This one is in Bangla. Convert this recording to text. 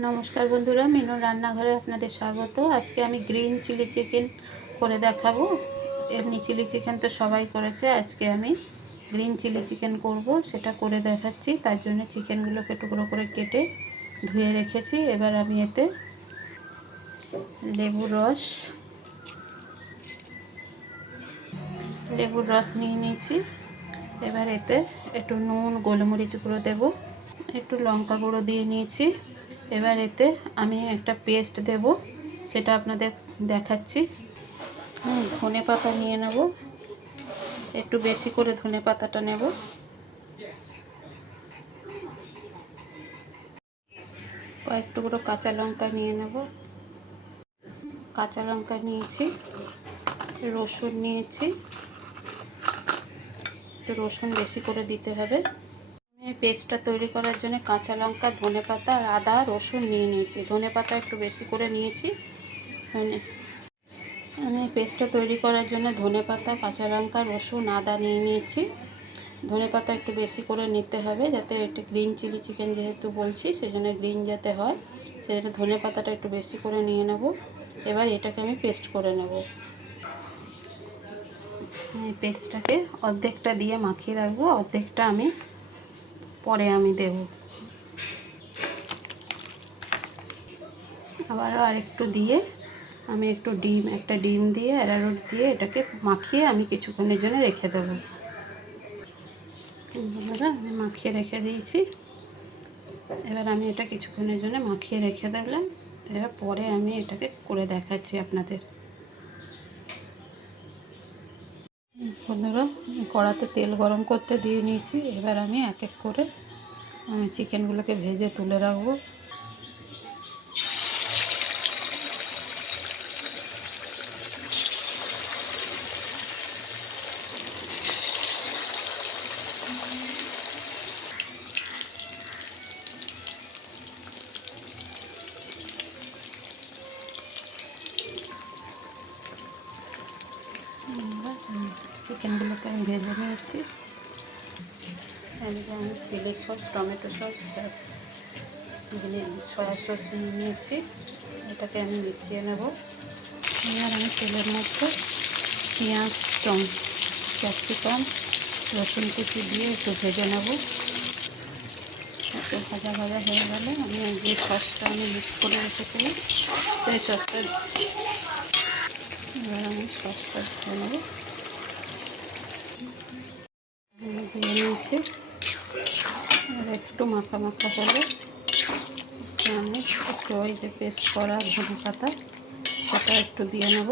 নমস্কার বন্ধুরা, মিনুর রান্নাঘরে আপনাদের স্বাগত। আজকে আমি গ্রিন চিলি চিকেন করে দেখাবো। এমনি চিলি চিকেন তো সবাই করেছে, আজকে আমি গ্রিন চিলি চিকেন করব, সেটা করে দেখাচ্ছি। তার জন্য চিকেনগুলোকে টুকরো করে কেটে ধুয়ে রেখেছি। এবার আমি এতে লেবুর রস নিয়ে নিয়েছি। এবার এতে একটু নুন, গোলমরিচ গুঁড়ো দেবো, একটু লঙ্কা গুঁড়ো দিয়ে নিয়েছি। এবার এতে আমি একটা পেস্ট দেব, সেটা আপনাদের দেখাচ্ছি। ধনে পাতা নিয়ে নেব, একটু বেশি করে ধনে পাতাটা নেব। কয়েক টুকরো কাঁচা লঙ্কা নিয়ে নেব, কাঁচা লঙ্কা নিয়েছি। রসুন নিয়েছি, রসুন বেশি করে দিতে হবে। আমি পেস্টটা তৈরি করার জন্য কাঁচা লঙ্কা, ধনে পাতা আর আদা, রসুন নিয়ে নিয়েছি। ধনে পাতা একটু বেশি করে নিয়েছি। আমি পেস্টটা তৈরি করার জন্য ধনে পাতা, কাঁচা লঙ্কা, রসুন, আদা নিয়ে নিয়েছি। ধনে পাতা একটু বেশি করে নিতে হবে, যাতে এটা গ্রিন চিলি চিকেন যেহেতু বলছি, সেজন্য গ্রিন যাতে হয়, সেজন্য ধনে পাতাটা একটু বেশি করে নিয়ে নেব। এবার এটাকে আমি পেস্ট করে নেব। এই পেস্টটাকে অর্ধেকটা দিয়ে মাখিয়ে রাখবো, অর্ধেকটা আমি পরে দেব। আবারও আরেকটু দিয়ে আমি একটা ডিম দিয়ে অ্যারারুট দিয়ে এটাকে মাখিয়ে আমি কিছুক্ষণের জন্য রেখে দেবো। আমি মাখিয়ে রেখে দিয়েছি। এবার আমি এটা কিছুক্ষণের জন্য মাখিয়ে রেখে দিলাম। এবার পরে আমি এটাকে করে দেখাচ্ছি আপনাদের। বন্ধুরা, কড়াতে তেল গরম করতে দিয়ে নিয়েছি। এবার আমি এক এক করে চিকেনগুলোকে ভেজে তুলে রাখবো। চিকেনগুলোকে আমি ভেজে নিয়েছি। এদিকে আমি chilli sauce, tomato sauce, soya sauce নিয়ে নিয়েছি। এটাকে আমি মিশিয়ে নেব। এবার আমি তেলের মধ্যে পেঁয়াজ, ক্যাপসিকাম, রসুন কুচি দিয়ে একটু ভেজে নেব। একটু ভাজা ভাজা হয়ে গেলে আমি যে সসটা মিক্স করে রেখেছিলাম, সেই সসটা এবার আমি সসটা দিয়ে নেব। দিয়ে নিয়েছি। আর একটু মাখা মাখা হলে আমি একটু ওই যে পেস্ট করা ধনে পাতা, সেটা একটু দিয়ে নেব।